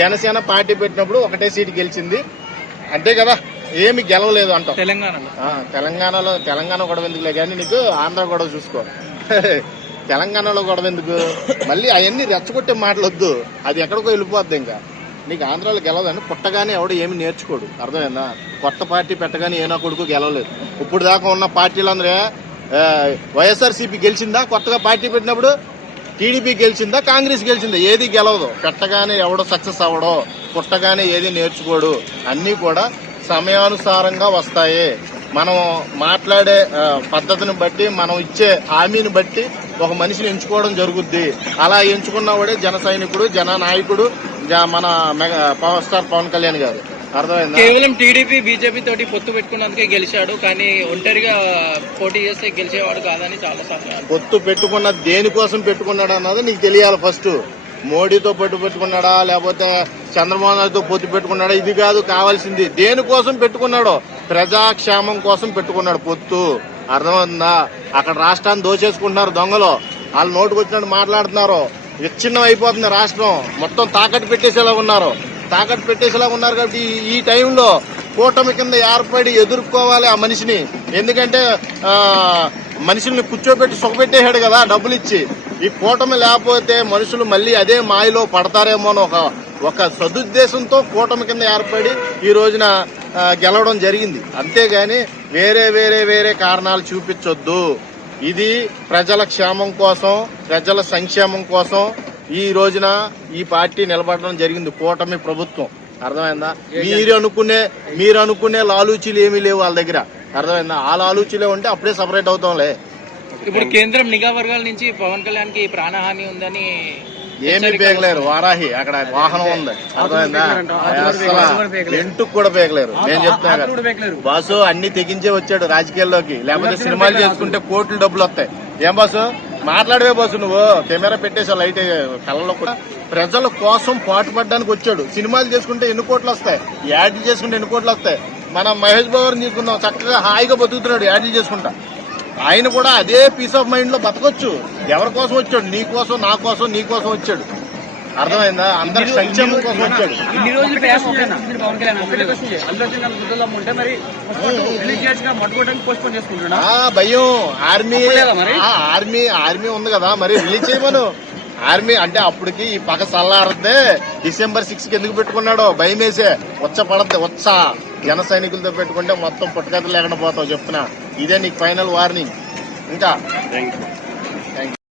Janasena party పెట్టినప్పుడు ఒకటే seat గెలిచింది అంతే కదా, ఏమి గెలవలేదు అంటాం. తెలంగాణ గొడవ ఎందుకులే కానీ నీకు ఆంధ్ర గొడవ చూసుకో. తెలంగాణలో గొడవ ఎందుకు, మళ్ళీ అవన్నీ రెచ్చగొట్టే మాటలొద్దు, అది ఎక్కడికో వెళ్ళిపోద్ది. ఇంకా నీకు ఆంధ్రాలో గెలవదని పుట్టగానే ఎవడు ఏమి నేర్చుకోడు, అర్థమైందా? కొత్త పార్టీ పెట్టగానే ఏనా కొడుకు గెలవలేదు. ఇప్పుడు దాకా ఉన్న పార్టీలందరూ వైఎస్ఆర్సీపీ గెలిచిందా? కొత్తగా పార్టీ పెట్టినప్పుడు టీడీపీ గెలిచిందా? కాంగ్రెస్ గెలిచిందా? ఏది గెలవదు. పెట్టగానే ఎవడో సక్సెస్ అవ్వడో, పుట్టగానే ఏది నేర్చుకోడు. అన్నీ కూడా సమయానుసారంగా వస్తాయి. మనం మాట్లాడే పద్ధతిని బట్టి, మనం ఇచ్చే హామీని బట్టి ఒక మనిషిని ఎంచుకోవడం జరుగుద్ది. అలా ఎంచుకున్నవాడే జన సైనికుడు, జన నాయకుడు, మన పవర్ స్టార్ పవన్ కళ్యాణ్ గారు. అర్థమైందా? కేవలం టీడీపీ బీజేపీ తోటి పొత్తు పెట్టుకున్నందుకే గెలిచాడు, కానీ ఒంటరిగా పోటీ చేస్తే గెలిచేవాడు కాదని చాలా సార్లు. పొత్తు పెట్టుకున్న దేనికోసం పెట్టుకున్నాడు అన్నది నీకు తెలియాలి. ఫస్ట్ మోడీతో పొత్తు పెట్టుకున్నాడా, లేకపోతే చంద్రబాబు నాయుడుతో పొత్తు పెట్టుకున్నాడా, ఇది కాదు కావాల్సింది. దేనికోసం పెట్టుకున్నాడో, ప్రజాక్షేమం కోసం పెట్టుకున్నాడు పొత్తు. అర్థమవుతుందా? అక్కడ రాష్ట్రాన్ని దోచేసుకుంటున్నారు దొంగలు, వాళ్ళు నోటుకు వచ్చినట్టు మాట్లాడుతున్నారు. విచ్ఛిన్నం అయిపోతుంది రాష్ట్రం, మొత్తం తాకట్టు పెట్టేసేలా ఉన్నారు కాబట్టి ఈ టైంలో కూటమి కింద ఏర్పడి ఎదుర్కోవాలి ఆ మనిషిని. ఎందుకంటే మనుషుల్ని కూర్చోబెట్టి సుఖపెట్టేశాడు కదా డబ్బులు ఇచ్చి. ఈ కూటమి లేకపోతే మనుషులు మళ్ళీ అదే మాయలో పడతారేమో అని ఒక సదుద్దేశంతో కూటమి కింద ఏర్పడి ఈ రోజున గెలవడం జరిగింది. అంతేగాని వేరే కారణాలు చూపించొద్దు. ఇది ప్రజల క్షేమం కోసం, ప్రజల సంక్షేమం కోసం ఈ రోజున ఈ పార్టీ నిలబడడం జరిగింది, కూటమి ప్రభుత్వం. అర్థమైందా? మీరు అనుకునే లాలూచీలు ఏమీ లేవు వాళ్ళ దగ్గర. అర్థమైందా? ఆ లాలూచీలే ఉంటే అప్పుడే సపరేట్ అవుతాంలే. ఇప్పుడు కేంద్రం నిఘా వర్గాల నుంచి పవన్ కళ్యాణ్ కి ప్రాణహాని ఉందని ఏమీ పేగలేరు. వారాహి అక్కడ వాహనం ఉంది. అర్థమైందా? అసలు ఎంటుకు కూడా పేగలేరు. నేను చెప్తాను బాసు, అన్ని తెగించే వచ్చాడు రాజకీయాల్లోకి. లేకపోతే సినిమాలు చేసుకుంటే కోట్లు డబ్బులు వస్తాయి. ఏం బాసు మాట్లాడవే బాసు, నువ్వు కెమెరా పెట్టేసా లైట్ కళ్ళలో కూడా. ప్రజల కోసం పాటుపడడానికి వచ్చాడు. సినిమాలు చేసుకుంటే ఎన్ని కోట్లు వస్తాయి, యాడ్లు చేసుకుంటే ఎన్ని కోట్లు వస్తాయి. మనం మహేష్ బాబుని తీసుకుందాం, చక్కగా హాయిగా బతుకుతున్నాడు యాడ్లు చేసుకుంటా. ఆయన కూడా అదే పీస్ ఆఫ్ మైండ్ లో బతకొచ్చు. ఎవరి కోసం వచ్చాడు? నీ కోసం, నా కోసం, నీ కోసం వచ్చాడు. అర్థమైందా? అందరి సంక్షేమం కోసం వచ్చాడు. భయం ఆర్మీ ఉంది కదా, మరి రిలీజ్ చేయమను. ఆర్మీ అంటే అప్పటికి ఈ పక్క చల్లారద్దే. December 6 ఎందుకు పెట్టుకున్నాడో భయం వేసే. వచ్చ జన సైనికులతో పెట్టుకుంటే మొత్తం పుట్టగతులు లేకుండా పోతావు చెప్తున్నా. ఇదే నీకు ఫైనల్ వార్నింగ్. ఇంకా